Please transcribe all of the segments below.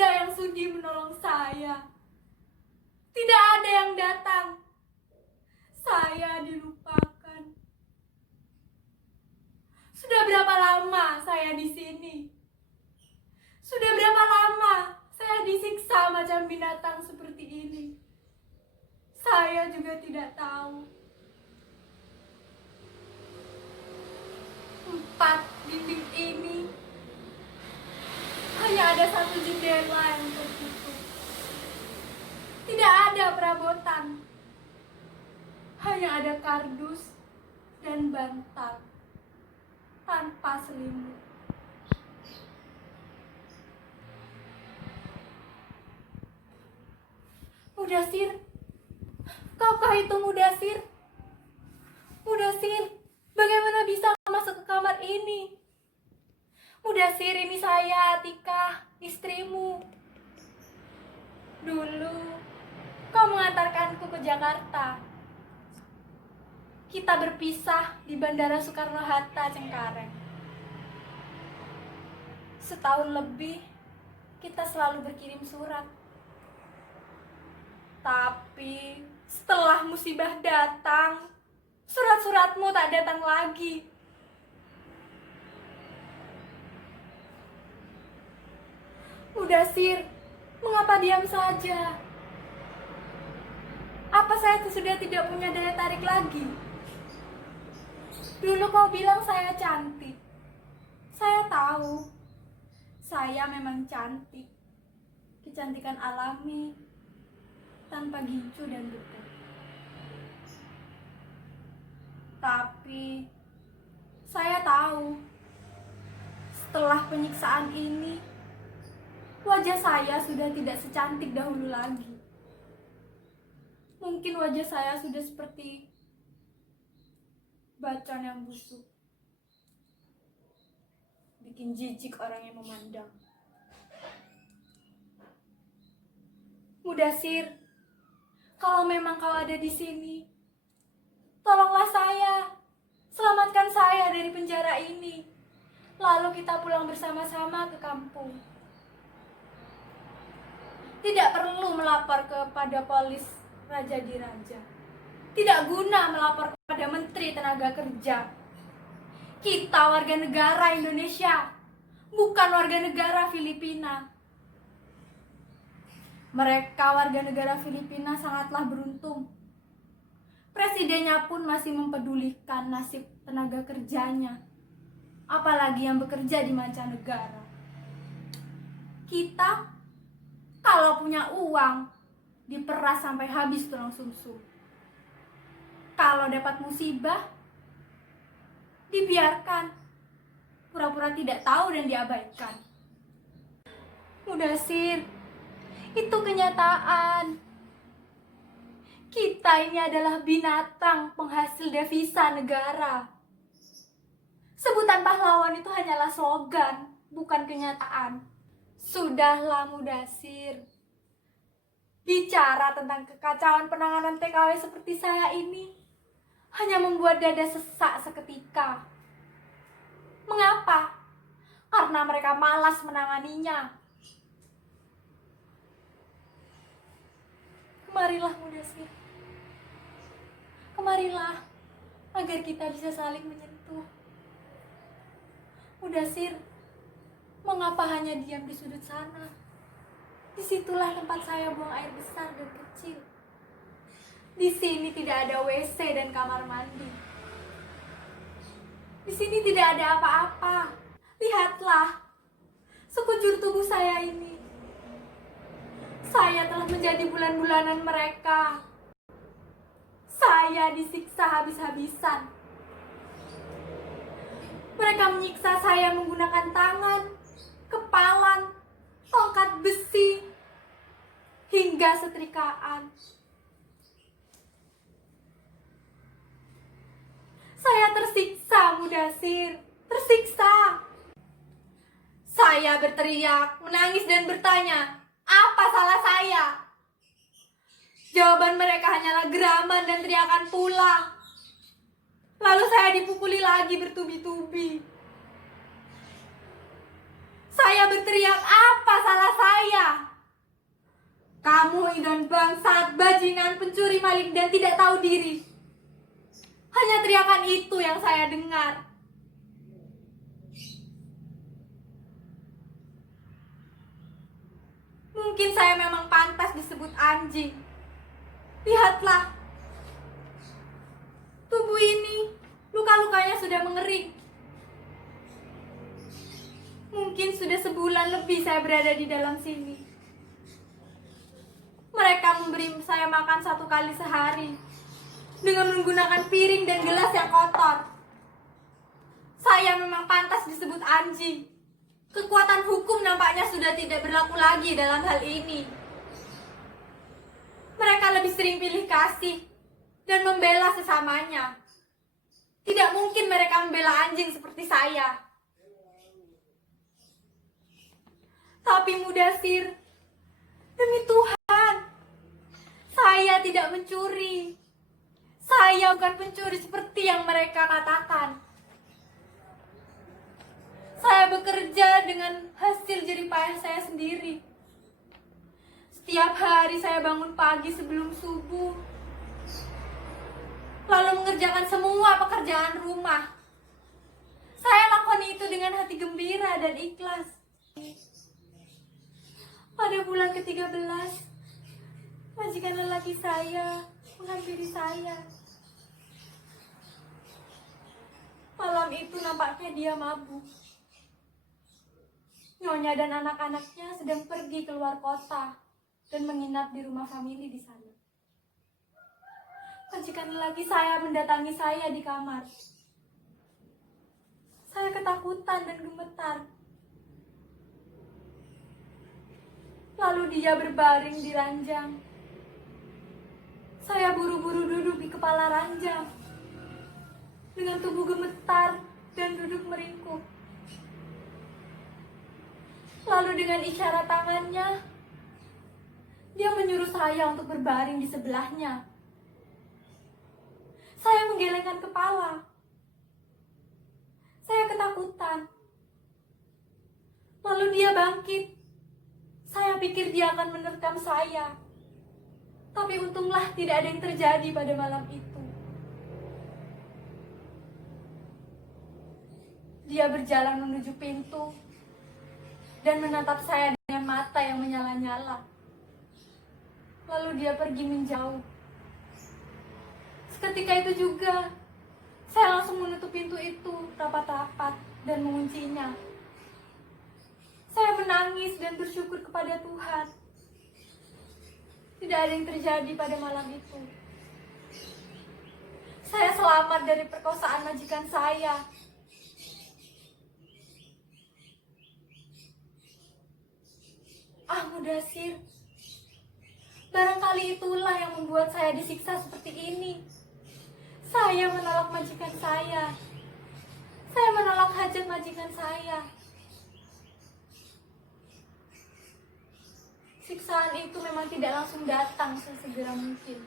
ada yang sudi menolong saya. Tidak ada yang datang. Saya dilupakan. Sudah berapa lama saya di sini? Sudah berapa lama saya disiksa macam binatang seperti ini? Saya juga tidak tahu. 4 dinding ini hanya ada 1 jendela yang tertutup. Tidak ada perabotan. Hanya ada kardus dan bantal tanpa selimut. Mudasir, kaukah itu Mudasir? Mudasir, bagaimana bisa masuk ke kamar ini? Mudasir, ini saya, Atika, istrimu. Dulu, kau mengantarkanku ke Jakarta. Kita berpisah di Bandara Soekarno-Hatta, Cengkareng. Setahun lebih, kita selalu berkirim surat. Tapi setelah musibah datang, surat-suratmu tak datang lagi. Mudasir, mengapa diam saja? Apa saya sudah tidak punya daya tarik lagi? Dulu kau bilang saya cantik. Saya tahu, saya memang cantik. Kecantikan alami, tanpa gincu dan bedak. Tapi saya tahu, setelah penyiksaan ini, wajah saya sudah tidak secantik dahulu lagi. Mungkin wajah saya sudah seperti bacaan yang busuk, bikin jijik orang yang memandang. Mudasir, kalau memang kau ada di sini, tolonglah saya, selamatkan saya dari penjara ini. Lalu kita pulang bersama-sama ke kampung. Tidak perlu melapor kepada polis Raja Diraja. Tidak guna melapor kepada Menteri Tenaga Kerja. Kita warga negara Indonesia, bukan warga negara Filipina. Mereka warga negara Filipina sangatlah beruntung. Presidennya pun masih mempedulikan nasib tenaga kerjanya, apalagi yang bekerja di mancanegara. Kita, kalau punya uang, diperas sampai habis tulang sumsum. Kalau dapat musibah, dibiarkan, pura-pura tidak tahu dan diabaikan. Mudasir, itu kenyataan. Kita ini adalah binatang penghasil devisa negara. Sebutan pahlawan itu hanyalah slogan, bukan kenyataan. Sudahlah Mudasir. Bicara tentang kekacauan penanganan TKW seperti saya ini hanya membuat dada sesak seketika. Mengapa? Karena mereka malas menanganinya. Kemarilah Mudasir. Kemarilah agar kita bisa saling menyentuh. Mudasir, mengapa hanya diam di sudut sana? Disitulah tempat saya buang air besar dan kecil. Di sini tidak ada WC dan kamar mandi. Di sini tidak ada apa-apa. Lihatlah, sekujur tubuh saya ini. Saya telah menjadi bulan-bulanan mereka. Saya disiksa habis-habisan. Mereka menyiksa saya menggunakan tangan, kepalan, tongkat besi, hingga setrikaan. Saya tersiksa, Mudasir, tersiksa. Saya berteriak, menangis dan bertanya, apa salah saya? Jawaban mereka hanyalah geraman dan teriakan pula. Lalu saya dipukuli lagi bertubi-tubi. Saya berteriak, apa salah saya? Kamu idon bangsat, bajingan, pencuri, maling, dan tidak tahu diri. Hanya teriakan itu yang saya dengar. Mungkin saya memang pantas disebut anjing. Lihatlah, tubuh ini, luka-lukanya sudah mengering. Mungkin sudah sebulan lebih saya berada di dalam sini. Mereka memberi saya makan 1 kali sehari dengan menggunakan piring dan gelas yang kotor. Saya memang pantas disebut anjing. Kekuatan hukum nampaknya sudah tidak berlaku lagi dalam hal ini. Mereka lebih sering pilih kasih dan membela sesamanya. Tidak mungkin mereka membela anjing seperti saya. Tapi Mudasir, demi Tuhan, saya tidak mencuri. Saya bukan pencuri seperti yang mereka katakan. Saya bekerja dengan hasil jerih payah saya sendiri. Setiap hari saya bangun pagi sebelum subuh, lalu mengerjakan semua pekerjaan rumah. Saya lakukan itu dengan hati gembira dan ikhlas. Pada bulan ke-13, majikan lelaki saya menghampiri saya. Malam itu nampaknya dia mabuk. Nyonya dan anak-anaknya sedang pergi keluar kota dan menginap di rumah famili di sana. Majikan lelaki saya mendatangi saya di kamar. Saya ketakutan dan gemetar. Lalu dia berbaring di ranjang. Saya buru-buru duduk di kepala ranjang dengan tubuh gemetar dan duduk meringkuk. Lalu dengan isyarat tangannya, dia menyuruh saya untuk berbaring di sebelahnya. Saya menggelengkan kepala. Saya ketakutan. Lalu dia bangkit. Saya pikir dia akan menerkam saya. Tapi untunglah tidak ada yang terjadi pada malam itu. Dia berjalan menuju pintu dan menatap saya dengan mata yang menyala-nyala. Lalu dia pergi menjauh. Seketika itu juga, saya langsung menutup pintu itu rapat-rapat dan menguncinya. Saya menangis dan bersyukur kepada Tuhan. Tidak ada yang terjadi pada malam itu. Saya selamat dari perkosaan majikan saya. Mudasir, barangkali itulah yang membuat saya disiksa seperti ini. Saya menolak majikan saya. Saya menolak hajat majikan saya. Siksaan itu memang tidak langsung datang sesegera mungkin.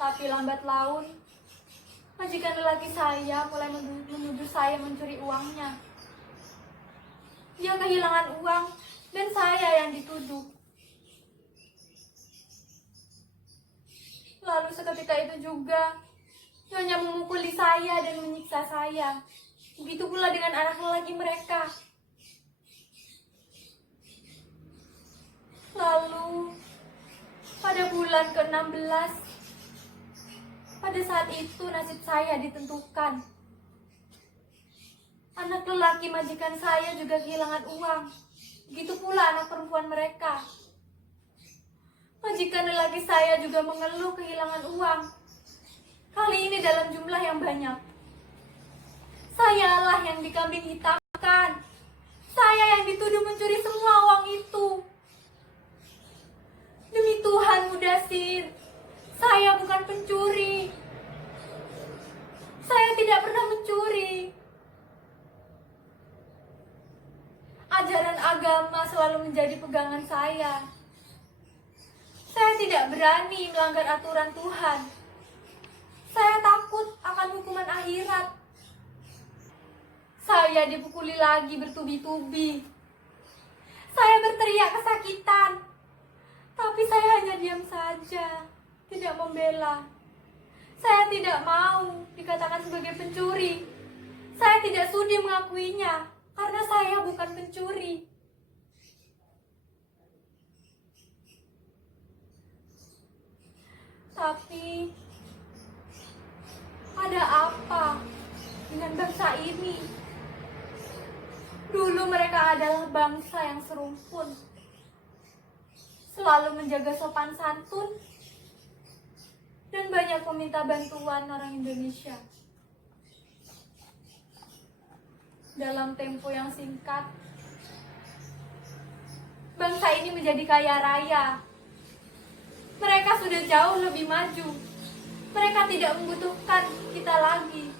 Tapi lambat laun, majikan lelaki saya mulai menuduh saya mencuri uangnya. Dia kehilangan uang dan saya yang dituduh. Lalu seketika itu juga, Nyonya memukuli saya dan menyiksa saya. Begitu pula dengan anak lelaki mereka. Lalu, pada bulan ke-16, pada saat itu nasib saya ditentukan. Anak lelaki majikan saya juga kehilangan uang. Begitu pula anak perempuan mereka. Majikan lelaki saya juga mengeluh kehilangan uang. Kali ini dalam jumlah yang banyak. Sayalah yang dikambing hitamkan. Saya yang dituduh mencuri semua uang itu. Demi Tuhan Mudasir, saya bukan pencuri. Saya tidak pernah mencuri. Ajaran agama selalu menjadi pegangan saya. Saya tidak berani melanggar aturan Tuhan. Saya takut akan hukuman akhirat. Saya dipukuli lagi bertubi-tubi. Saya berteriak kesakitan. Tapi saya hanya diam saja, tidak membela. Saya tidak mau dikatakan sebagai pencuri. Saya tidak sudi mengakuinya, karena saya bukan pencuri. Tapi, ada apa dengan bangsa ini? Dulu mereka adalah bangsa yang serumpun, selalu menjaga sopan santun, dan banyak meminta bantuan orang Indonesia. Dalam tempo yang singkat, bangsa ini menjadi kaya raya. Mereka sudah jauh lebih maju. Mereka tidak membutuhkan kita lagi.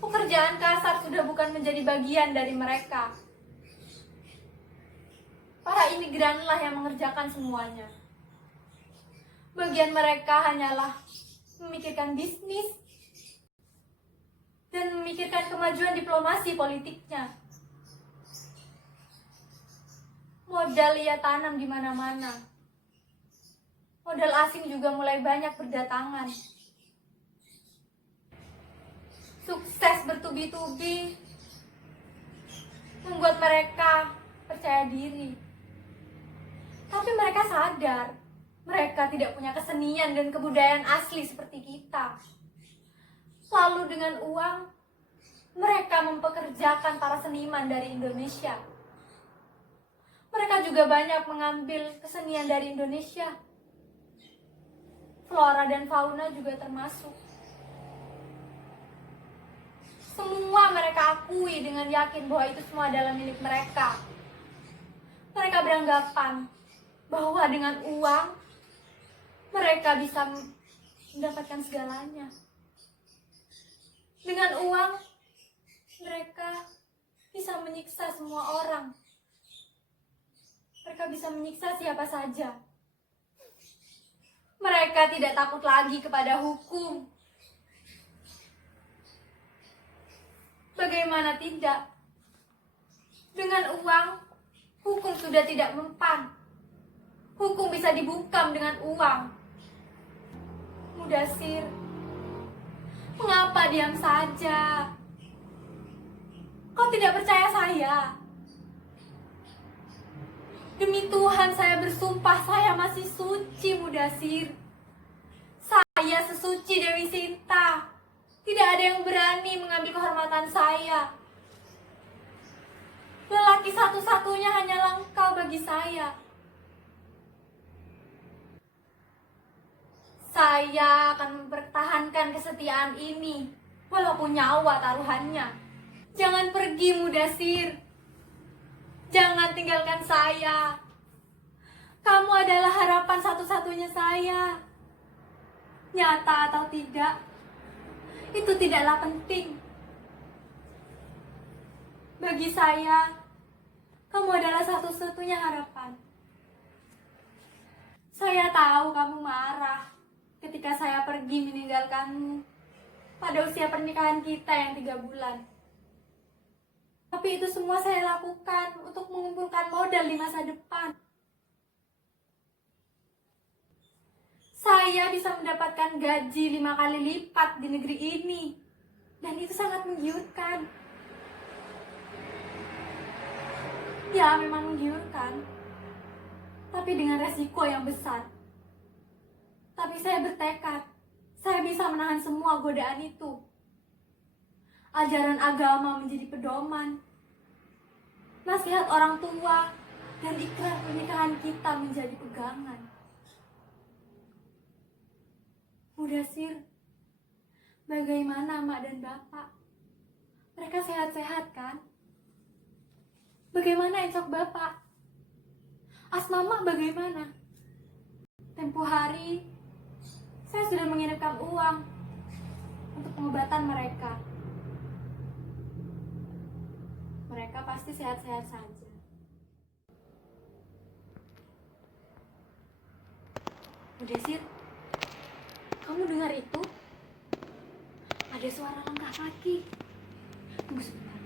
Pekerjaan kasar sudah bukan menjadi bagian dari mereka. Para imigranlah yang mengerjakan semuanya. Bagian mereka hanyalah memikirkan bisnis dan memikirkan kemajuan diplomasi politiknya. Modal ia tanam di mana-mana. Modal asing juga mulai banyak berdatangan. Sukses bertubi-tubi membuat mereka percaya diri. Tapi mereka sadar, mereka tidak punya kesenian dan kebudayaan asli seperti kita. Lalu dengan uang, mereka mempekerjakan para seniman dari Indonesia. Mereka juga banyak mengambil kesenian dari Indonesia. Flora dan fauna juga termasuk. Semua mereka akui dengan yakin bahwa itu semua adalah milik mereka. Mereka beranggapan bahwa dengan uang mereka bisa mendapatkan segalanya. Dengan uang mereka bisa menyiksa semua orang. Mereka bisa menyiksa siapa saja. Mereka tidak takut lagi kepada hukum. Bagaimana tidak? Dengan uang, hukum sudah tidak mempan. Hukum bisa dibungkam dengan uang. Mudasir, mengapa diam saja? Kau tidak percaya saya? Demi Tuhan saya bersumpah saya masih suci, Mudasir. Saya sesuci Dewi Sinta. Tidak ada yang berani mengambil kehormatan saya. Lelaki satu-satunya hanyalah engkau bagi saya. Saya akan mempertahankan kesetiaan ini, walaupun nyawa taruhannya. Jangan pergi, Mudasir. Jangan tinggalkan saya. Kamu adalah harapan satu-satunya saya. Nyata atau tidak, itu tidaklah penting. Bagi saya, kamu adalah satu-satunya harapan. Saya tahu kamu marah ketika saya pergi meninggalkanmu pada usia pernikahan kita yang 3 bulan. Tapi itu semua saya lakukan untuk mengumpulkan modal di masa depan. Saya bisa mendapatkan gaji 5 kali lipat di negeri ini. Dan itu sangat menggiurkan. Ya, memang menggiurkan. Tapi dengan resiko yang besar. Tapi saya bertekad, saya bisa menahan semua godaan itu. Ajaran agama menjadi pedoman. Nasihat orang tua dan ikrar pernikahan kita menjadi pegangan. Mudasir, bagaimana Mak dan Bapak? Mereka sehat-sehat kan? Bagaimana esok Bapak? Asma Mak bagaimana? Tempo hari, saya sudah mengirimkan uang untuk pengobatan mereka. Mereka pasti sehat-sehat saja. Mudasir, kamu dengar itu? Ada suara langkah kaki. Tunggu sebentar.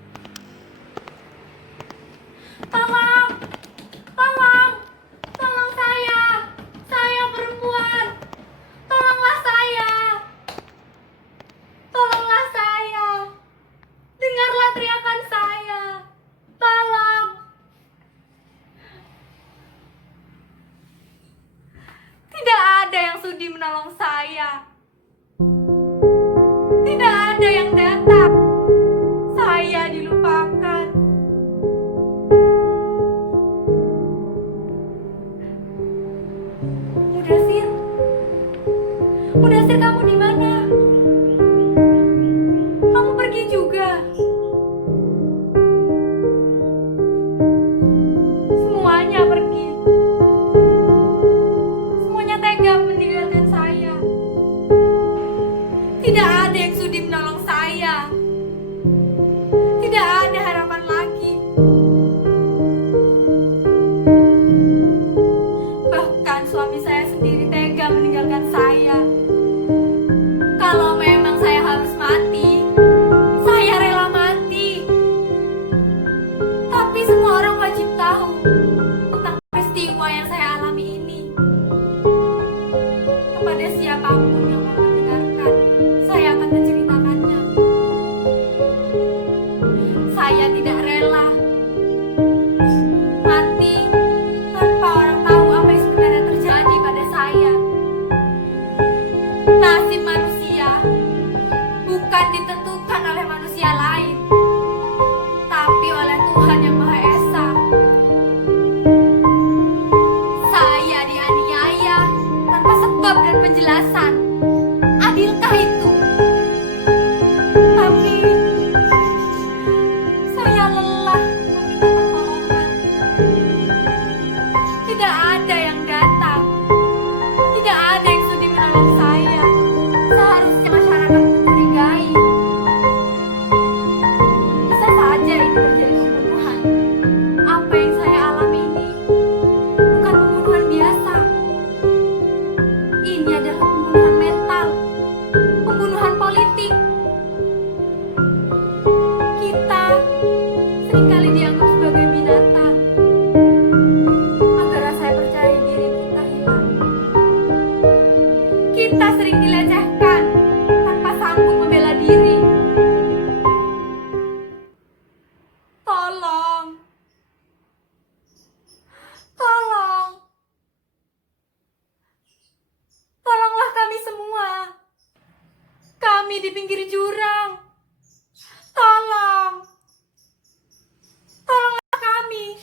Tolong, tolong, tolong saya perempuan, tolonglah saya, dengarlah teriakan saya, tolong. Tidak ada yang sudi menolong saya, tidak ada yang datang, saya dilupakan. Mudasir, Mudasir, kamu di mana? Kamu pergi juga. Semuanya pergi. Semuanya tega meninggalkan saya. Tidak ada yang sudi menolong saya. Tidak ada harapan lagi. Bahkan suami saya sendiri tega meninggalkan saya. Kalau memang saya harus mati, saya rela mati. Tapi semua orang wajib tahu tentang peristiwa yang saya alami ini. Kepada siapapun yang mau mendengarkan, saya akan menceritakannya. Saya tidak rela mati tanpa orang tahu apa yang sebenarnya terjadi pada saya. Nasib manusia bukan ditentukan oleh manusia lain, tapi oleh Tuhan yang Maha Esa. Saya dianiaya tanpa sebab dan penjelasan. Adilkah itu? Tapi saya lelah meminta pertolongan. Tidak ada yang datang. Tidak ada yang sudi menolong saya. Seharusnya masyarakat mencurigai. Bisa saja ini terjadi pembunuhan. Apa yang saya alami ini bukan pembunuhan biasa. Ini adalah pembunuhan mental, pembunuhan politik. Kita seringkali dianggap sebagai binatang agar rasa percaya diri kita hilang. Kita sering dilecehkan tanpa sanggup membela diri. Tolong, tolong, tolonglah kami semua. Kami di pinggir jurang. Tolong, tolonglah kami.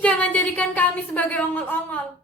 Jangan jadikan kami sebagai ongol-ongol.